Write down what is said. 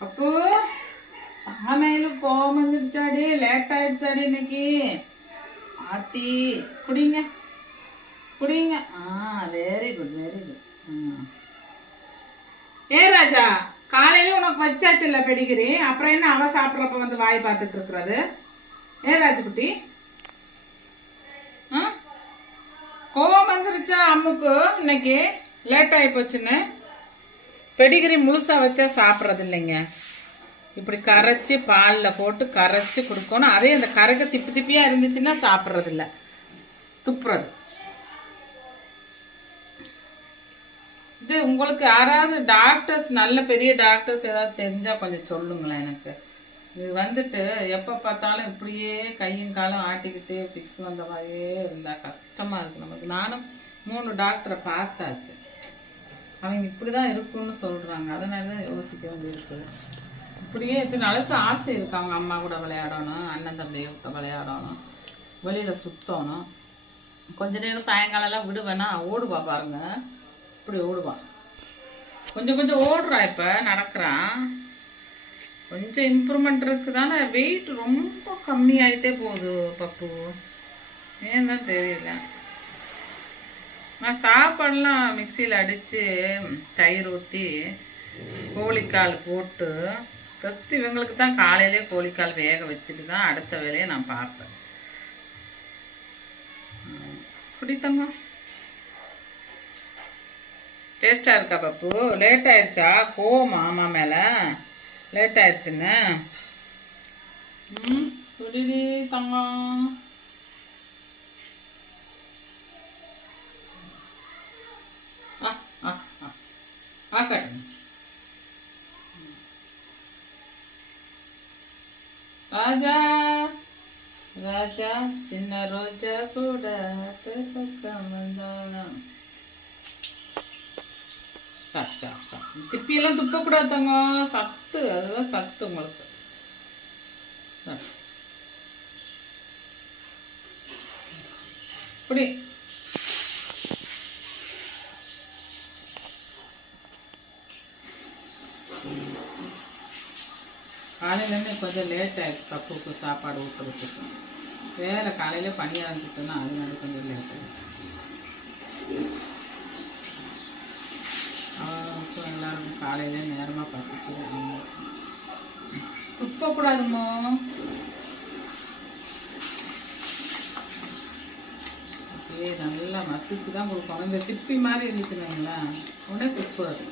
அப்போ ஆமையிலும் கோவம் வந்துருச்சாடி, லேட் ஆயிடுச்சாடி இன்னைக்கு. ஆத்தி குடிங்க குடிங்க. Very good very good. ஏ ராஜா, காலையில உனக்கு வச்சாச்சு இல்ல பெடிகிரி, அப்புறம் என்ன அவ சாப்பிட்றப்ப வந்து வாய் பார்த்துட்டு இருக்கிறது? ஏ ராஜகுட்டி, கோவம் வந்துருச்சா அம்முக்கு இன்னைக்கு லேட் ஆகி போச்சுன்னு? பெடிகிரி முழுசா வச்சா சாப்பிட்றது இல்லைங்க. இப்படி கரைச்சி பாலில் போட்டு கரைச்சி கொடுக்கணும். அதே அந்த கரைக்க திப்பி திப்பியாக இருந்துச்சுன்னா சாப்பிட்றது இல்லை, துப்புறது. இது உங்களுக்கு யாராவது டாக்டர்ஸ், நல்ல பெரிய டாக்டர்ஸ் ஏதாவது தெரிஞ்சால் கொஞ்சம் சொல்லுங்களேன் எனக்கு. இது வந்துட்டு எப்போ பார்த்தாலும் இப்படியே கையும் காலும் ஆட்டிக்கிட்டு ஃபிக்ஸ் வந்த மாதிரியே இருந்தால் கஷ்டமாக இருக்குது நமக்கு. நானும் 3 டாக்டரை பார்த்தாச்சு. அவங்க இப்படி தான் இருக்குன்னு சொல்கிறாங்க. அதனால தான் யோசிக்க வேண்டியிருக்குது. இப்படியே இத்தனை அளவுக்கு ஆசை இருக்கு. அவங்க அம்மா கூட விளையாடணும், அண்ணன் தம்பி கூட விளையாடணும், வெளியில் சுற்றணும். கொஞ்ச நேரம் சாயங்காலம்லாம் விடுவேன்னா ஓடுவா பாருங்க, இப்படி ஓடுவான். கொஞ்சம் கொஞ்சம் ஓடுறா, இப்போ நடக்கிறான். கொஞ்சம் இம்ப்ரூவ்மெண்ட் இருக்குதானே. வெயிட் ரொம்ப கம்மியாயிட்டே போகுது பப்பு, ஏன் தான் தெரியல. நான் சாப்பாடெலாம் மிக்சியில் அடித்து தயிர் ஊற்றி கோழிக்கால் போட்டு ஃபஸ்ட்டு இவங்களுக்கு தான் காலையிலே கோழிக்கால் வேக வச்சுட்டு தான் அடுத்த வேலையை நான் பார்ப்பேன். குடித்தங்க டேஸ்டாக இருக்கா பப்பு? லேட் ஆயிடுச்சா? கோவமா அம்மா மேலே லேட் ஆயிடுச்சுன்னு? குடிடி தங்கம். ஆக்கட்டும். ராஜா ராஜா சின்ன ரோஜா கூட பக்கம் வந்தாலும் திப்பியெல்லாம் துப்பக்கூடாது தங்க, சத்து, அதுதான் சத்து உங்களுக்கு. இப்படி காலையிலேருந்து கொஞ்சம் லேட் ஆகிடுச்சு பப்புக்கு சாப்பாடு ஊற்றுறதுக்கு. வேலை காலையில் பணியாக இருந்துச்சுன்னா அதனால கொஞ்சம் லேட் ஆகிடுச்சு. அவருக்கும் எல்லாருக்கும் காலையிலே நேரமாக பசிக்குது. துப்பக்கூடாதுமோ. அப்படியே நல்லா மசிச்சு தான் கொடுக்கணும். இந்த திப்பி மாதிரி இருந்துச்சுன்னு வைங்களேன், உடனே துப்புறது.